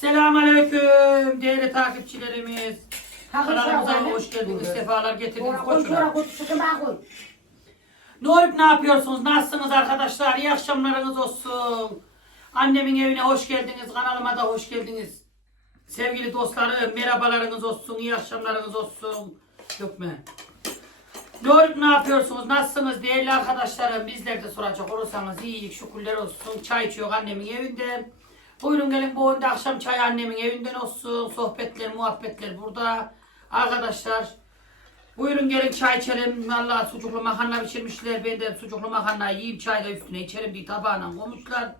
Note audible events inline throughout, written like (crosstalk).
Selamünaleyküm değerli takipçilerimiz. Kanalımıza hoş geldiniz. Sefalar getirdiniz. Koy. Nurip ne yapıyorsunuz? Nasılsınız arkadaşlar? İyi akşamlarınız olsun. Annemin evine hoş geldiniz. Kanalıma da hoş geldiniz. Sevgili dostlarım merhabalarınız olsun. İyi akşamlarınız olsun. Dökme. Nurip ne yapıyorsunuz? Nasılsınız değerli arkadaşlarım? Bizler de soracak olursanız iyilik şükürler olsun. Çay içiyor annemin evinde. Buyurun gelin bu oyunda akşam çay annemin evinden olsun. Sohbetler, muhabbetler burada. Arkadaşlar Buyurun gelin çay içelim. Valla sucuklu makarna pişirmişler. Ben de sucuklu makarnayı yiyeyim. Çay da üstüne içerim diye tabağına koymuşlar.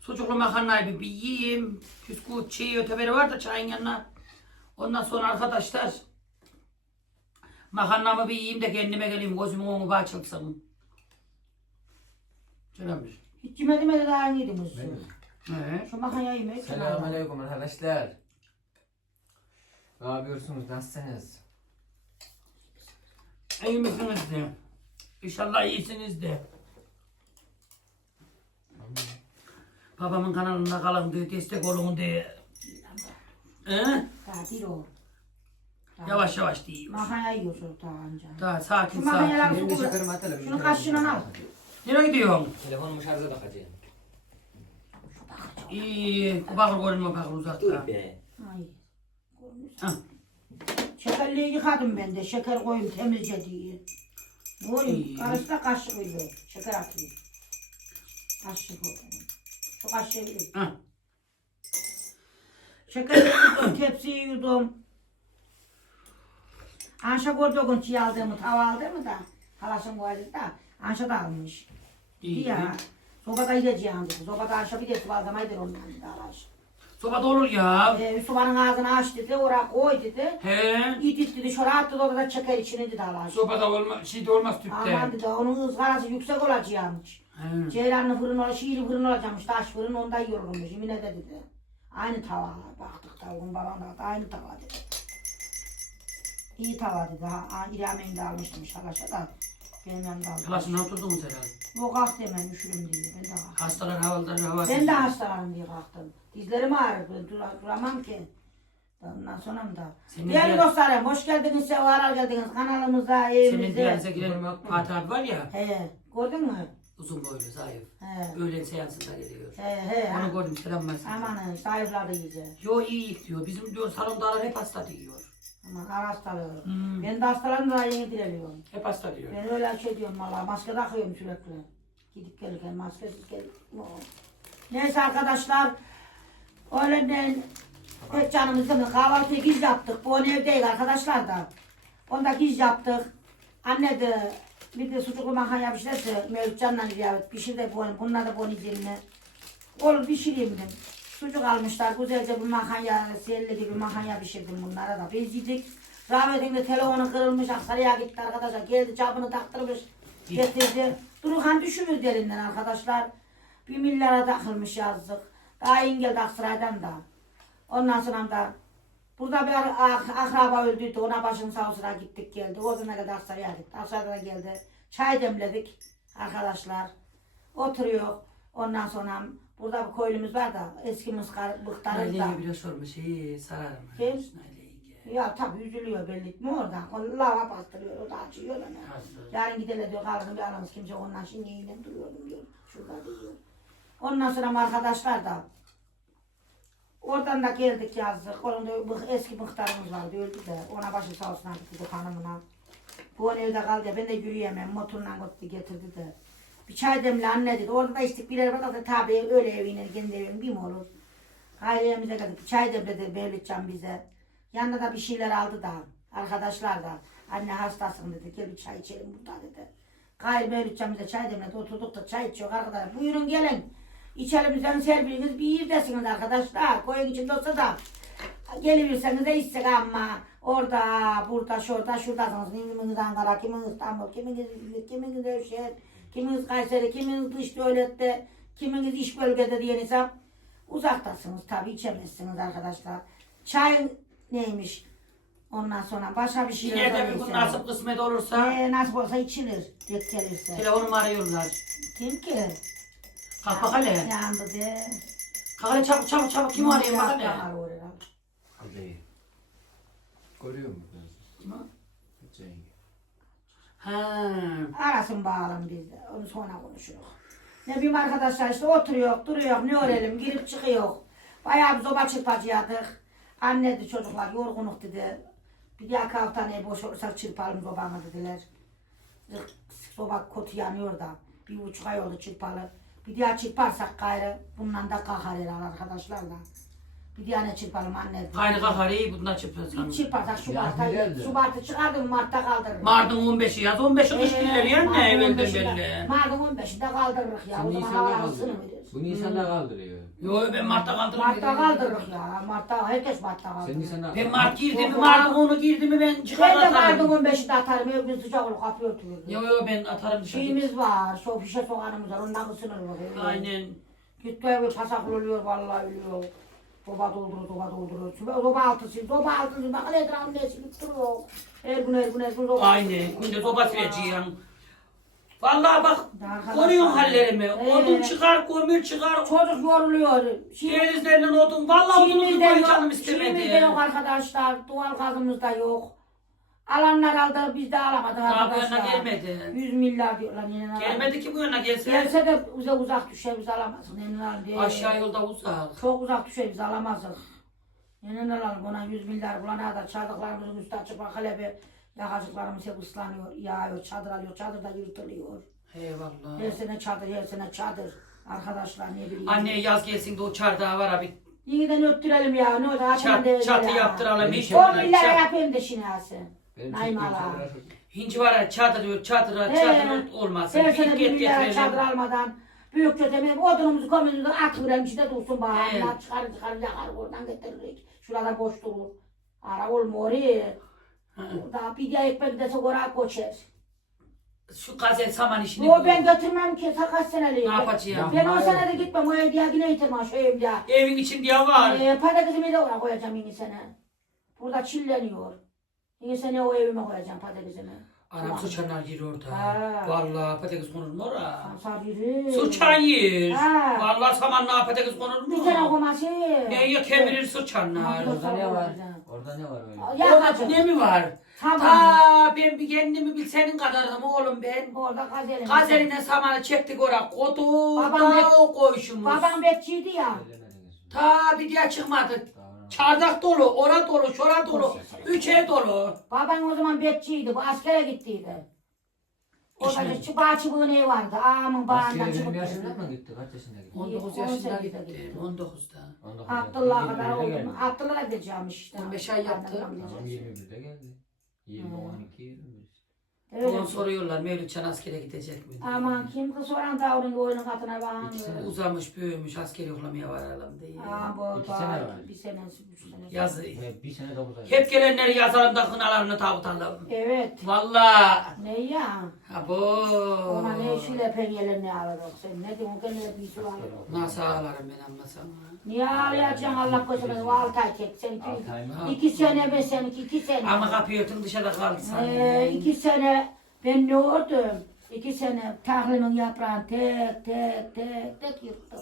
Sucuklu makarnayı bir, bir yiyeyim. Püsküvit çiğ öteberi var da çayın yanına. Ondan sonra arkadaşlar makarnamı bir yiyeyim de kendime geleyim. Gözümün bir açılsın. Selamünaleyküm. Hiç yemedi mi de daha yedim Benim. Ee, Şu yemeyi Selamünaleyküm arkadaşlar. Ne yapıyorsunuz? Nasılsınız? iyi misiniz de? İnşallah iyisiniz de. Babamın kanalında kalın diye destek olun diye. Ee? Daha bir o. Daha- Yavaş yavaş değil. Makarna yiyorsun daha anca. Daha sakin Şu makarnalar- sakin. Benim de şekerimi atalım. Şunu kaşığına al. Nereye gidiyorsun? Telefonumu şarja takacağım. İyi. Bakır görünme bakır uzakta. Dur be. Ay. Hah. Şekerliği yıkadım ben de. Şeker koyayım temizce diye. Olayım? Karışla kaşık öyle. Şeker atayım. Kaşık o. Şu kaşığı bir. Hah. Şeker yudum, tepsiyi yudum. Anşa gördüğün çiğ aldığımı, tava aldığımı da. Halasım vardı da. Anşa da almış. İyi. Ya. Sobada yiyeceğim dedi. Sobada Anşa bir de sıvazlamaydır ondan dedi Alaş. Sobada olur ya. Ee, sobanın ağzını aç dedi, oraya koy dedi. He. İdit dedi, şuraya attı da orada çeker içine dedi Alaş. Sobada olma, şey de olmaz tüpte. Aman dedi, onun ızgarası yüksek olacakmış. He. Ceylanlı fırın olacak, şiiri fırın olacakmış, taş fırın onda yorulmuş. Yine de dedi. Aynı tava, baktık tavuğun babana da aynı tava dedi. İyi tava dedi, ha İrem'in de almıştım şalaşa da. Benim yanımda aldım. Kalasından oturdunuz herhalde. Yok kalk demen üşürüm diye, ben de kalktım. Hastalar havalılar hava. Ben de hastalandım diye kalktım. Dizlerim ağrır, ben dur- duramam ki. Ondan sonra mı da. Senin Değerli diğer- dostlarım, hoş geldiniz, sefalar geldiniz kanalımıza, Senin evimize. denize giren Fatih abi var ya. He, gördün mü? Uzun boylu zayıf. He, Öğlen seansında geliyor. he, he. Onu gördüm selam versin. Amanın, zayıfladı iyice. Yo iyi diyor. Bizim diyor salondalar hep hasta diyor. Ara hastalığı. Hmm. Ben de hastalarım daha yeni direliyorum. Hep hasta diyor. Ben öyle şey diyorum valla, maske takıyorum sürekli. Gidip gelirken maskesiz gelip. Neyse arkadaşlar, öğlenden pek canımız sıkıldı. Kahvaltıyı giz yaptık. Bu evdeyiz arkadaşlar da. Onda giz yaptık. Anne de bir de sucuklu makarna yapmışlarsa Mevlütcan'la riyavit pişir de bu bunlar da bunu izleyelim. Olur pişireyim dedim. Sucuk almışlar. Güzelce bir makarna, selli gibi makarna pişirdim bunlara da. Biz yedik. Rahmetin de telefonu kırılmış. Aksaray'a gitti arkadaşlar. Geldi cabını taktırmış. Getirdi. Durukan düşürür derinden arkadaşlar. Bir milyara takılmış yazdık. Daha geldi Aksaray'dan da. Ondan sonra da burada bir ah- akraba öldüydü. Ona başın sağ olsun gittik geldi. Oradan da kadar Aksaray'a gittik. Aksaray'da geldi. Çay demledik arkadaşlar. Oturuyor. Ondan sonra burada bir koyunumuz var da eski mıskar bıktarız da. Aileyi bile sormuş. İyi sararım. Kim? Aile yenge. Ya tabii üzülüyor belli mi oradan. O lava bastırıyor, o da açıyor lan. Hasta. Yarın gidelim diyor, kalkın bir aramız kimse ondan şimdi yine duruyordum diyor. Şurada diyor. Ondan sonra arkadaşlar da oradan da geldik yazdık. Onun da eski muhtarımız vardı öldü de ona başı sağ olsun gittik hanımına. Bu evde kaldı ben de yürüyemem motorla gitti getirdi de. Bir çay demle anne dedi. Orada da içtik birer bardak da tabii öyle evine kendi evin bir mi olur? Ailemize geldik. Bir çay demledi Mevlütcan bize. Yanında da bir şeyler aldı da. Arkadaşlar da. Anne hastasın dedi. Gel bir çay içelim burada dedi. Gayrı Mevlütcan bize çay demledi. Oturduk da çay içiyor arkadaşlar. Buyurun gelin. İçelim bizden serbiliniz bir yerdesiniz arkadaşlar. Koyun içinde olsa da gelirseniz de içsek ama orada, burada, şurada, şuradasınız. Kiminiz Ankara, kiminiz İstanbul, kiminiz İzmir, kiminiz Nevşehir, kiminiz Kayseri, kiminiz dış devlette, kiminiz iş bölgede diyenize uzaktasınız tabii içemezsiniz arkadaşlar. Çay neymiş? Ondan sonra başka bir şey İleride bir gün nasip kısmet olursa Ee, nasip olsa içilir, tek gelirse. telefonumu arıyorlar. Kim ki? Kalk bak hele. Yandı de. Kahve çabuk çabuk çabuk kim arıyor bak hele. Hadi. Görüyor musun? Kim o? Hüseyin. Ha. Arasın bağlam bizde. Onu sonra konuşuruz. Ne bileyim arkadaşlar işte oturuyor, duruyor, ne örelim, girip çıkıyor. Bayağı bir zoba çırpacıyorduk. Anne de çocuklar yorgunluk dedi. Bir dahaki hafta ne boş olursak çırpalım zobanı dediler. Soba kötü yanıyor da. Bir buçuk ay oldu çırpalı. Bir daha çırparsak gayrı bundan da kalkar herhalde arkadaşlarla. Bir daha ne çırpalım anne. Kaynı kakar iyi bundan. Bir çırparsak Şubat'ta, geldi. Şubat'ta çıkardım Mart'ta kaldırırız. Mardin 15'i yaz 15'i kış günleri ya ne evvelden belli. Mardin 15'inde kaldırırız ya. O Şimdi zaman Nisan'da havalar kaldırıyor. ısınıverir. Bu Nisan'da kaldırıyor. Yo ben Mart'ta kaldırdım. Mart'ta kaldırırız ya. Mart'ta herkes Mart'ta Sen kaldırır. Nisan'da Ben Mart girdi mi ya. onu girdi mi ben çıkar Ben de Mardin atarım. 15'inde atarım. Evin sıcak olur kapıyı. Yo yo ben atarım dışarı. Şeyimiz var. So fişe soğanımız var. Ondan ısınır mı? Aynen. Gitti evi pasaklı oluyor vallahi ölüyor. Soba dolduruyor, soba dolduruyor. Soba, soba altısı, soba altısı. Bakın etrafında silip duruyor. Her gün her gün her gün soba. Aynen. Günde soba sileceğim. Vallahi bak Arkadaşlar. koruyorsun hallerimi. Ee. Odun çıkar, kömür çıkar. Çocuk yoruluyor. Şimdi Denizlerinin odun. Vallahi odunu tutmayı canım istemedi. yok arkadaşlar. Doğal gazımız da yok. Alanlar aldı biz de alamadık Daha bu yana arkadaşlar. gelmedi. 100 milyar diyorlar yine. Gelmedi ki bu yana gelse. Gelse de bize uzak düşer biz alamazdık. Yine alalım. Aşağı yolda uzak. Çok uzak düşer biz alamazdık. Yine alalım ona 100 milyar bulana da çadırlarımızın üstü açıp bak hele bir yakacıklarımız hep ıslanıyor, yağıyor, çadır alıyor, çadır da yırtılıyor. Eyvallah. Her sene çadır, her sene çadır. Arkadaşlar ne bileyim. Anne yaz gelsin de o çardağı var abi. Yeniden öttürelim ya. Ne oldu? Çat, devre çatı ya. yaptıralım. Hiç 10 öyle milyara çat- yapayım da şinası. Benim Naim çektiğim ala. şeyler- Hinci var ya çadır, çadıra, He. çadır olmaz. Her sene bir get milyara çadır getirelim. almadan büyük kötemi odunumuzu komünümüzü atıverelim içinde dursun bana. He. Çıkar çıkar yakar oradan getiririk. Şurada boş durur. Ara olmuyor. he. Daha bir diye ekmek dese oraya koçer. Şu gazel saman işini bul. ben götürmem ki kaç seneliyim. Ne yapacağım? Ben o sene de gitmem. O evde yine yitirmem şu evde. Evin içinde var. Ee, patatesimi de oraya koyacağım yine sene. Burada çilleniyor. Yine sene o evime koyacağım patatesimi. Anam sıçanlar yer orada. Ha. Vallahi patates konur mu oraya? Samsar yürü. Sıçan yer. Ha. Vallahi samanlığa patates konur mu? Bir tane koması. Neye kemirir sıçanlar? Orada ne var? Orada ne var öyle? Ya Orada ne mi var? Tamam. Ta ben bir kendimi bil senin kadarım oğlum ben. Orada gazelim. Gazeline samanı çektik oraya. Kodu Babam da o koyuşumuz. Babam bekçiydi ya. Ta bir diye çıkmadı. Çardak dolu, ora dolu, şora dolu. Üç ev dolu. Babam o zaman bekçiydi. Bu askere gittiydi. Orada İşte. bir çıbağı çıbığı ne vardı? Ağamın bağından Askeri benim çıkıp yaşımda geldi. mı gitti? Kaç yaşında gitti? 19 On yaşında gitti. gitti. 19'da. 19 Abdullah'a yaşında. kadar 21'de oldu. geldi. Abdullah'a gideceğim işte. 15 ay yaptı. Abdullah'a Tamam gideceğim. 21'de geldi. 20, Hı. 12, 21. Öyle. Onu soruyorlar Mevlütçen askere gidecek mi? diye. Aman kim kız soran da onun oyunun katına İkisine bakıyor. Uzamış, büyümüş, asker yoklamaya varalım diye. Aa bu İki sene var. bir sene, üç sene. Yazı. Ve bir sene 9 ay. Hep gelenleri yazalım da kınalarını tabutalım. Evet. Valla. Ne ya? Abo. Ona ne işiyle penyeler ne alırız sen? Ne diyorsun ki ne bir sürü alırız. Nasıl ağlarım ben anlasam. Niye ağlayacaksın Allah korusun? O altı ay tek. Seninki Altı ay mı? iki sene be seninki iki sene. Ama kapıyı örtün dışarıda kaldı Ee, sanki. iki sene ben ne oldum? İki sene tahlimin yaprağını tek tek tek tek yırttım.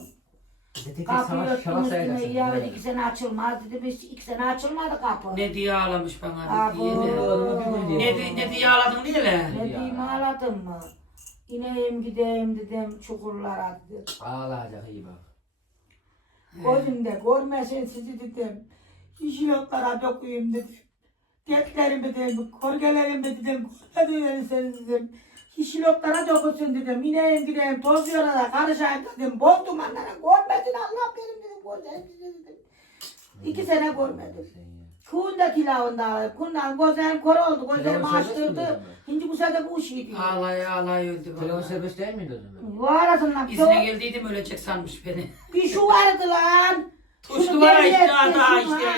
Tek tek Kapıyı savaş örttüm savaş üstüme sayılasın. ya iki sene açılmaz dedi. Biz iki sene açılmadı kapı. Ne diye ağlamış bana Abo. dedi. Oo. Ne, di- ne diye ağladın diye lan? Ne diyeyim ağladım mı? İneyim gideyim dedim çukurlara dedim. Ağlayacak iyi bak. Gözümde görmesin sizi dedim. Şişilotlara dokuyayım dedim. Deklerimi dedim, korgelerimi dedim, korgelerimi dedim. Şişilotlara dokusun dedim. İneyim gideyim, toz yorana karışayım dedim. Bol dumanlara görmesin Allah benim dedim. Gözlerim dedim. İki sene görmedim. Sen ya. Kunda tilavında alıp, kundan gözlerim kor oldu, gözlerimi Telefon serbest miydi o açtırdı. zaman? Şimdi bu sefer bu işiydi. Ağlay ağlay öldü Telefon bana. serbest değil miydi o zaman? Varasın lan. İzine geldiydim ölecek sanmış beni. Bir şu vardı lan. (laughs) Tuşlu var işte şunu, işte.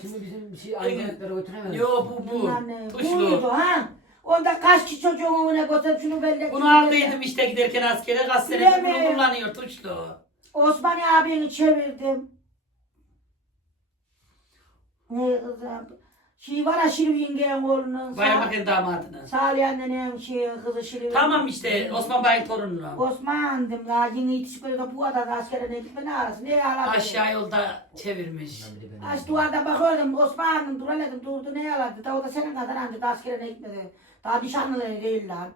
Şimdi bizim bir şey aydınlıklara götüremedik. Yo bu bu. Tuşlu. buydu ha. Onda kaç kişi çocuğun önüne götürüp şunu belli Bunu aldıydım işte giderken askere senedir bunu Bilemem. kullanıyor tuşlu. Osman abini çevirdim. Ne kızım. Şey var ya Şirin yengenin oğlunun. Bayram Sa- Akın damadını. Salih annenin şey, kızı Şirin. Tamam işte Osman Bay'ın torununu. Osman'dım ya yine yetişip böyle de bu adada askere ne gitme ne arası ne aladı. Aşağı yolda çevirmiş. Aç duvarda bakıyordum Osman'ım duraladım durdu ne aladı. Daha o da senin kadar anca da askere ne gitmedi. Daha nişanlıları değiller.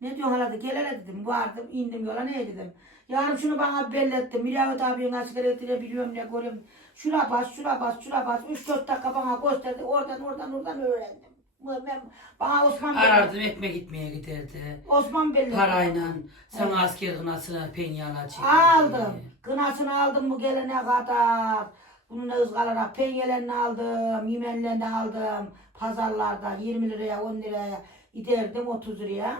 Ne diyorsun hala dedi gel hele dedim vardım indim yola ne dedim. Yarın şunu bana belli ettim. Mirayet abinin askere ettiğini biliyorum ne görüyorum. Şura bas şura bas şura bas. Üç dört dakika bana gösterdi. Oradan oradan oradan öğrendim. Ben, bana Osman belli. Arardım ekmek gitmeye giderdi. Osman belli. Parayla sana asker kınasına penye alacak. Aldım. Kınasını aldım bu gelene kadar. Bununla ızgalarak peynirlerini aldım, yemenlerini aldım. Pazarlarda 20 liraya, 10 liraya giderdim 30 liraya.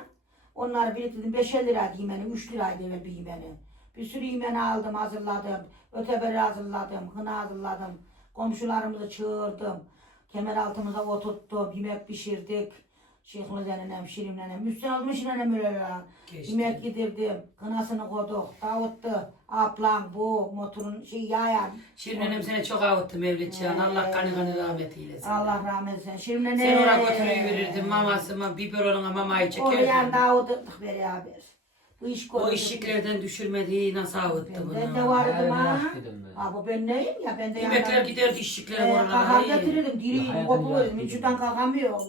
Onları biriktirdim 5'er liraydı yemeni, 3 liraydı evvel bir yemeni. Bir sürü yemeni aldım, hazırladım. Öteberi hazırladım, kına hazırladım. Komşularımızı çağırdım. Kemer altımıza oturttum, yemek pişirdik. Şeyhli nenem, Şirin nenem, Müslüman olmuş nenem öyle. Yemek yedirdim, kınasını koyduk, davuttu, ablam bu motorun şey yayan. Şirin annem seni çok avuttu Mevlütçiğin. Allah kanı kanı rahmet eylesin. Allah rahmet eylesin. Şirin nenem. Sen oraya götürüverirdin mamasıma, biberonuna mamayı Oraya çekerdin. davuttuk beraber. Bu iş O koyduk. işiklerden düşürmediği nasıl avuttu bunu? Ben de vardım ha. Abi ben neyim ya ben de Yemekler giderdi işçiklere Ee, oralara. kakam iyi. getirirdim, diriyim, kopuyorum, yaptıydım. vücuttan kalkamıyorum.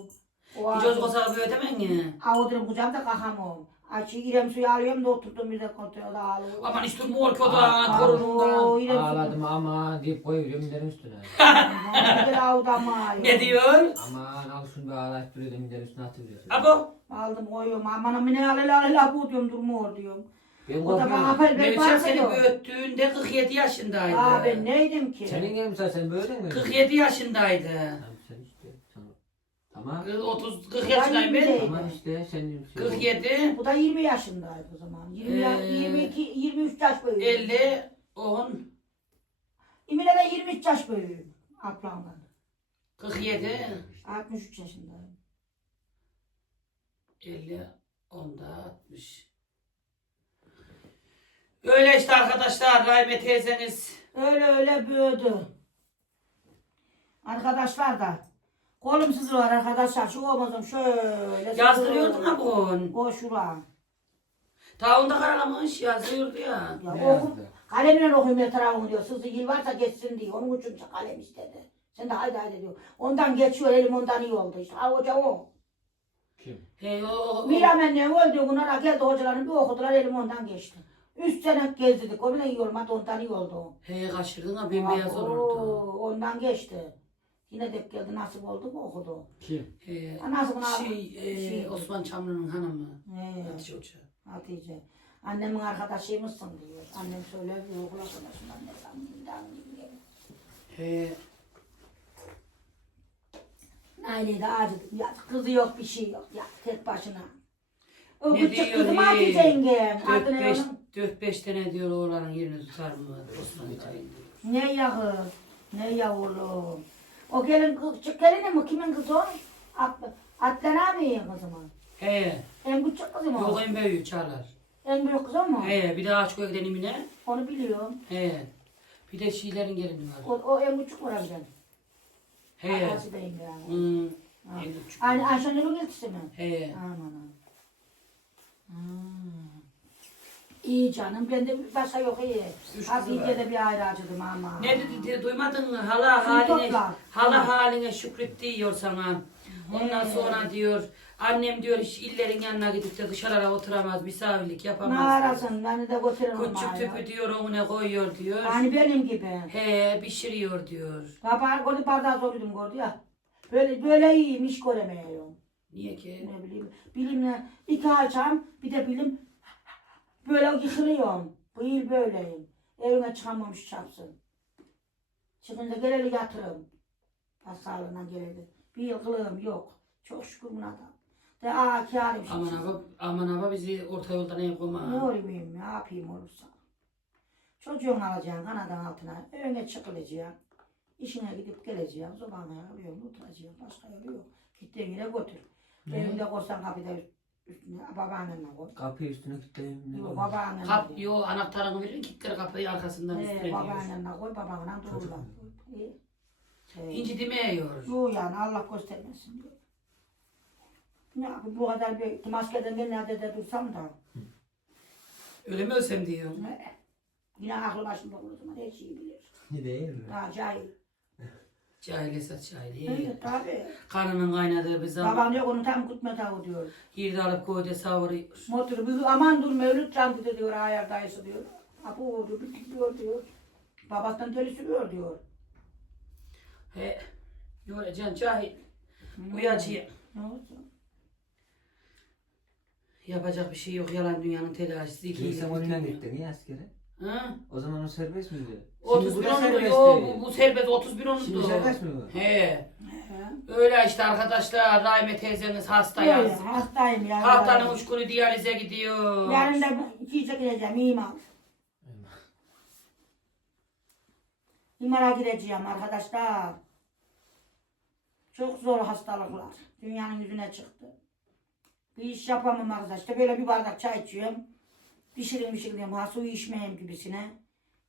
O abi- öz kozal böyle demen ya. Avudurum kucağımda kalkamıyorum. Açı İrem suyu alıyorum da oturdum bir de kontrolde ağlıyorum. Aman hiç durmuyor ki o da Aa, torunundan. Oo, İrem suyu. Ağladım ama deyip koyuyorum derim üstüne. (laughs) Bir avudama Ne diyor? Aman al şunu bir ağlayıp duruyordum gider üstüne atıveriyorsun. Abo. Aldım koyuyorum. Aman ne alel alel bu diyorum durmuyor diyorum. Ben O da bana korkuyorum. haber ben Melihcan seni bakıyorum. büyüttüğünde 47 yaşındaydı. Aa ben neydim ki? Senin mesela sen böyle mi? 47 yaşındaydı. Tamam sen işte. Tamam. Tamam. 30 40 yaşındayım ben. Tamam işte şey. 47 Bu da 20 yaşındaydı o zaman. 20 ya- Ee, 22 23 yaş büyüğüm. 50 10 İmine de 23 yaş büyüğüm. Ablamdan. 47 63 yaşındayım. 50 10'da 60 Öyle işte arkadaşlar Rahime teyzeniz Öyle öyle büyüdü. Arkadaşlar da kolum sızılıyor arkadaşlar. Şu omuzum şöyle. yazdırıyordun ha sızılıyor. bu. O şura. Ta onda karalamış yazdırıyordu ya. Ya Ne okum, yazdı? kalemle okuyayım her tarafını diyor. Sızı yıl varsa geçsin diyor. Onun için kalem istedi. Sen de haydi haydi diyor. Ondan geçiyor elim ondan iyi oldu işte. Ha hoca o. Kim? He o, o, o. Miramen ne öldü bunlara geldi hocaların bir okudular elim ondan geçti. Üç sene gezdirdik. O bile iyi olmadı ondan iyi oldu. He kaçırdın ha bembeyaz olurdu. Ondan geçti. Yine de geldi nasip oldu mu okudu. Kim? He, Anası buna şey, e, şey- Osman Çamlı'nın hanımı. He, Hatice Hoca. Hatice. Annemin arkadaşıymışsın diyor. Annem söyler diyor okul arkadaşım anne sandım. He, Aileyi de. Ya kızı yok bir şey yok. Ya tek başına. O Ne küçük diyor, kızım? Hatice yengem. Adı dört ne beş, onun? dört beş tane diyor oğlanın yerini tutar mı? Osman diyor. Ne yağı? Ne yavrum? O gelin kız, küçük gelin mi? Kimin kızı o? At, Atlan abi kızımı. He, En küçük kızım o. yok en büyüğü Çağlar. En büyük kızım mı? He, bir de ağaç kökten imine. Onu biliyorum. He, bir de şeylerin gelini var. O, o en küçük var bizden. He, Atası beyim yani. hmm, Ha. en küçük. Aynı Ayşenur'un ilkisi mi? He, Aman aman. Hmm. İyi canım. Ben de başka yok iyi. Üç Az kızı var. bir ayrı acıdım ama. ne dedi diye duymadın mı? Hala Şunu haline, topla. hala haline şükret diyor sana. Ondan sonra diyor, annem diyor hiç illerin yanına gidip de dışarıda oturamaz, misafirlik yapamaz. diyor. arasın? Beni de götürün Küçük ona tüpü diyor onu koyuyor diyor. Yani benim gibi. He pişiriyor diyor. Baba onu bardağı zorladım gördü ya. Böyle böyle iyiyim göremiyorum. Niye ki? Ne bileyim. Bilimle iki açam bir de bilim böyle yıkılıyorum. Bu yıl böyleyim. Evime çıkamamış çapsın. Çıkınca geleli yatırım. Hastalığına geleli. Bir yıl kılığım yok. Çok şükür buna da. De aa kârim Aman hava, aman hava bizi orta yoldan ev Ne koyma. olayım ne yapayım olursa. Çocuğun alacaksın kanadan altına. Öne çıkılacaksın. İşine gidip geleceksin. Sobana alıyorum oturacaksın. Başka yolu yok. Gittiğin yere götür. Evinde koysan kapıda üstüne babaannenle koy. Kapıyı üstüne kilitleyeyim. Yok olur. babaannenle Kap, koy. yo anahtarını verin kilitleri kapıyı arkasından üstüne Ee, diyor. babaannenle koy babanla dururlar. İyi. Şey, İnci demiyor. Yok yani Allah göstermesin diyor. Ne yapayım bu kadar bir maskeden ben nerede de dursam da. Öyle mi ölsem diyor. he, Yine aklı başında olur o zaman her şeyi bilir. Ne değil mi? Ha cahil. Cahil esas cahil. Evet tabii. Karnının kaynadığı bir zaman. Babam diyor onu tam kutma tavu diyor. Yerde alıp koyda savuruyor. Motoru bir aman dur Mevlüt candı diyor ayar dayısı diyor. Abu diyor bir gidiyor diyor. Babasından deli sürüyor diyor. He. Yoracan cahil. Uyacı. Ne olsun? Yapacak bir şey yok. Yalan dünyanın telaşesi. Niye İki sen onunla gittin? Niye askere? Ha? O zaman o serbest miydi? 31 bu da onundu. Yo, bu, bu serbest 31 ondu. Şimdi serbest mi bu? He. He. Öyle işte arkadaşlar. Rahime teyzeniz hasta Öyle, yalnız. hastayım ya. Haftanın üç günü diyalize gidiyor. Yarın da bu- iki çekileceğim imam. İmara gireceğim arkadaşlar. Çok zor hastalıklar. Dünyanın yüzüne çıktı. Bir iş yapamam arkadaşlar. İşte böyle bir bardak çay içiyorum. Pişirin pişirin diyorum. Ha suyu içmeyeyim gibisine.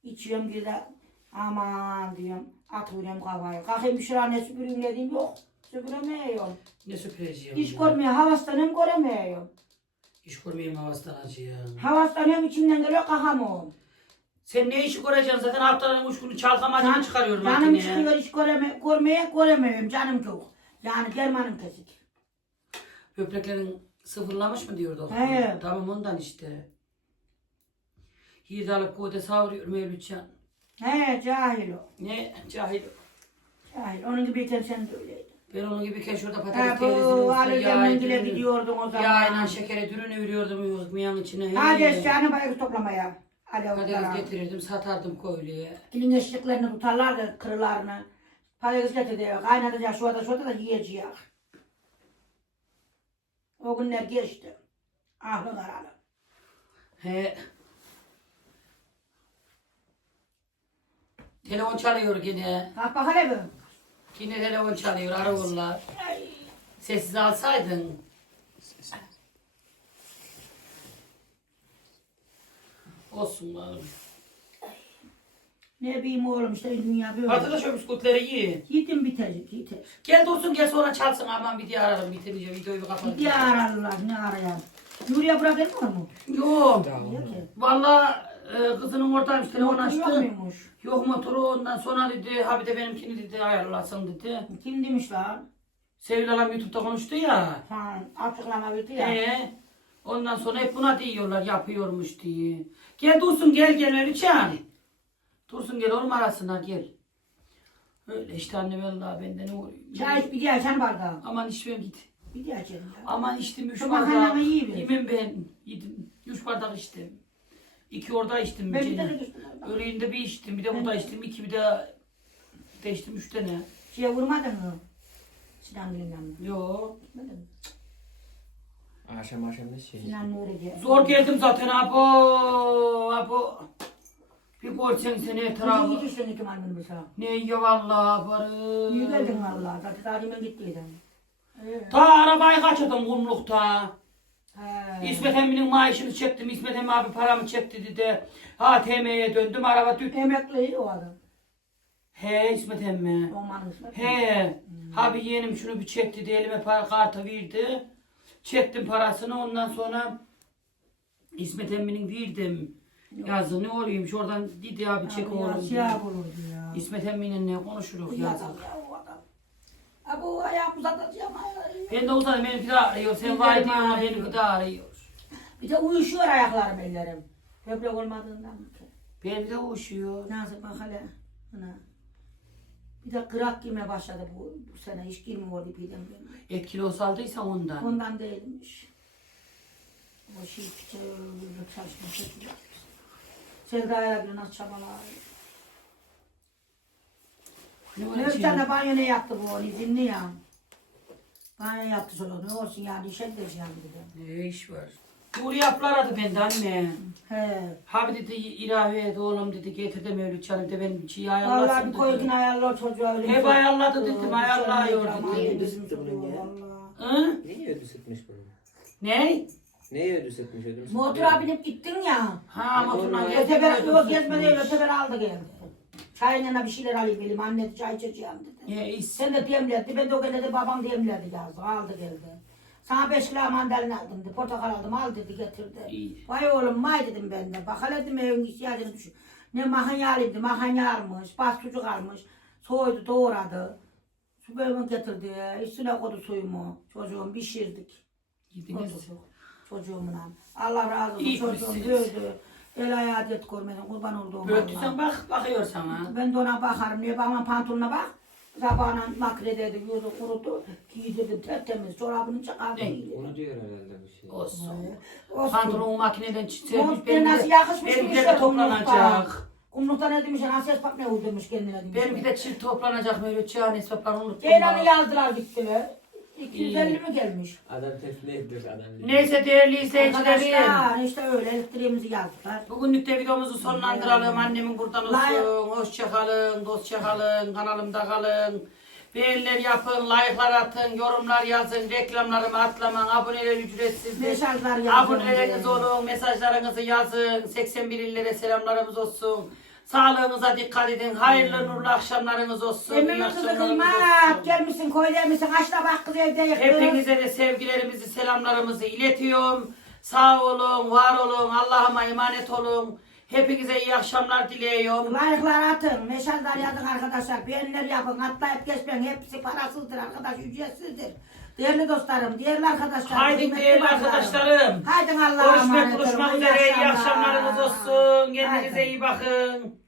İçiyorum bir de aman diyorum. Atıyorum kafayı. Kalkayım bir şuraya ne süpüreyim dediğim yok. Süpüremiyorum. Ne süpüreceğim. İş ya? görmeye havaslanıyorum göremiyorum. İş görmeyeyim havasından acıyor. Havaslanıyorum içimden geliyor kalkamıyorum. Sen ne işi göreceksin zaten haftanın üç günü çalkamacını çıkarıyor Canım makineye. çıkıyor iş göreme, görmeye göremiyorum canım çok. Yani dermanım kesik. Böbreklerin sıfırlamış mı diyor doktor? He. Tamam ondan işte. Yiğit alıp koyda savuruyor Mevlütcan. He cahil o. Ne cahil. Cahil. Onun gibiyken sen de öyleydin. Ben onun gibi keşurda He patates bu teyzesinin alırken mengile dürünü- gidiyordun o zaman. Yağıyla şekere dürünü veriyordum yumurtmayanın içine. He. Hadi eşyanı bayır toplamaya. Hadi Patates oturalım. getirirdim satardım köylüye. Elin eşliklerini tutarlar da kırılarını. Patates getirdi. Kaynatacak şurada şurada da yiyecek. O günler geçti. Ahlı karalı. He. Telefon çalıyor yine. Kalk bak hele bir. Yine telefon çalıyor arıyorlar. Sessiz alsaydın. Olsun bari. Ne bileyim oğlum işte dünya böyle. Arkadaş o bisküvitleri yiyin. Yedim biter, yeter. Gel dursun gel sonra çalsın aman bir diye ararım bitirince videoyu bir kapatalım. Bir ararlar, ne arayan. Nuriye bırakır mı? Yok. Yok ki. Valla e, kızının oradaymış telefon Yok açtı. muymuş? Yok motoru ondan sonra dedi ha bir de benimkini dedi ayarlasın dedi. Kim demiş lan? Sevil Alam YouTube'da konuştu ya. Ha, açıklama verdi ya. Ee, ondan sonra hep buna diyorlar yapıyormuş diye. Gel Dursun gel gel Melihcan. Dursun gel oğlum arasına gel. Öyle işte anne vallahi benden ne oluyor? Çay iç bir diğer sen bardağı. Aman içmem git. Bir diğer ya. Aman içtim üç Şu bardak. makarnamı iyi bir. Yemem ben. Yedim. Üç bardak içtim. İki orada içtim. Ben bir tane düştüm. Öğleyinde bir içtim. Bir de burada içtim. iki bir de de içtim üç tane. Şeye vurmadın mı? Sinan Gül'den mi? Yo. Akşam akşam da şey. Sinan Nuri'ye. Zor geldim zaten abo. Abo. Bir görsen seni etrafı. iyi düştün iki malmını bir sağ. Ne ya vallahi barı. İyi geldin valla. Zaten tarihimin gittiydim. Evet. Ta arabayı kaçırdım kumlukta. İsmet Emmi'nin maaşını çektim. İsmet Emmi abi paramı çekti dedi. ATM'ye döndüm araba tüt. Emekli o adam. He İsmet Emmi. Romanın ismi. He. Abi yeğenim şunu bir çek dedi. Elime para kartı verdi. Çektim parasını ondan sonra İsmet Emmi'nin verdim. Yazı ne olayım oradan dedi abi çek ya, oğlum. Siyah olurdu ya. İsmet Emmi'nin ne konuşuruz yazık. ya bu ayağımı uzatacağım. Ben de uzadım benimki de arıyor. Sen Bizlerim vay diyorsun ağrıyor. benimki de arıyor. Bir de uyuşuyor ayaklarım ellerim. Böbrek olmadığından mı ki? Benimki de uçuyor. Nasıl bak hele. Ana. Bir de kırak girmeye başladı bu, bu sene. Hiç girmiyordu pidem benim. Et kilo saldıysa ondan. Ondan değilmiş. O şey piçe öldürdü saçma sapan. Sevda'ya bir nasıl çabalar. Ne tane banyo ne yaptı bu onu izinli ya. Banyo yaptı sonra ne olsun yani işe gideceğim dedi. Ne iş var? Nuri yaplar aradı benden anne. He. Abi dedi ilave et oğlum dedi getir de Mevlüt Can'ı da benim Vallahi ayarlasın bir dedi. koygun ayarla çocuğa öyle. Hep ayarladı dedim, ayarlıyor dedi. bizim çocuğu vallahi. Hı? Neyi ödü sıkmış bunu? Ne? Neyi ödü sıkmış ödüm Motora binip gittin ya. Ha motoruna Motoruna- gezdi. Öteber yok gezmedi öyle öteber aldı geldi. Çayına bir şeyler alayım elim. Anne de çay içeceğim dedi. İyisin. Sen de demlerdi. Ben de o gün dedi babam demlerdi yazdı. Aldı geldi. Sana beş kilo mandalina aldım dedi. Portakal aldım al dedi getirdi. İyi. Vay oğlum may dedim ben de. Bakalım dedim evin ihtiyacını düşün. Ne mahanya alayım dedi. Mahanya almış. Bas sucuk almış. Soydu doğradı. Su bölümü getirdi. Üstüne koydu suyumu. Çocuğum pişirdik. Yediniz. Çocuk, çocuğumla. Allah razı olsun İyi çocuğum misiniz? El ayağı det görmedin kurban olduğum Böğütüsen Allah. bak, bakıyor sana. Ben de ona bakarım. Niye bakmam pantolonuna bak. Sabahına makrede yudu kurudu. Giydirdim tertemiz. Çorabını çıkardı. Evet. giydi. Onu diyor herhalde bu şey. Olsun. Olsun. Pantolonu makineden çıksa Mont bir nasıl yakışmış benimki bir de şey toplanacak. Kumlukta ne demiş? Ases bak ne uydurmuş kendine demiş. Benimki de çift toplanacak böyle çağın hesaplarını unuttum. Ceylan'ı yazdılar gittiler. 250 mi gelmiş? Adam tefnedir adam. Neyse değerli izleyicilerim. Arkadaşlar işte öyle elektriğimizi yazdılar. Bugünlük de videomuzu sonlandıralım. Annemin buradan olsun. Hoşça kalın, dostça kalın, kanalımda kalın. Beğeniler yapın, like'lar atın, yorumlar yazın, reklamlarımı atlamayın, aboneler ücretsizdir. Mesajlar yazın. Aboneleriniz olun, mesajlarınızı yazın. 81 illere selamlarımız olsun. Sağlığınıza dikkat edin. Hayırlı nurlu akşamlarınız olsun. iyi Emin kızı akşamlarınız olsun. Gelmişsin koyda mısın? Açla bak kız evde yıktı. Hepinize de sevgilerimizi, selamlarımızı iletiyorum. Sağ olun, var olun, Allah'ıma emanet olun. Hepinize iyi akşamlar diliyorum. Like'lar atın, mesajlar yazın arkadaşlar. Beğeniler yapın, atlayıp geçmeyin. Hepsi parasızdır arkadaş, ücretsizdir. Değerli dostlarım, değerli arkadaşlar. Haydi kıymetli değerli bacılarım. arkadaşlarım. Haydi Allah'a emanet Görüşmek olun. buluşmak üzere. İyi akşamlar. akşamlarınız olsun. Kendinize Haydi. iyi bakın.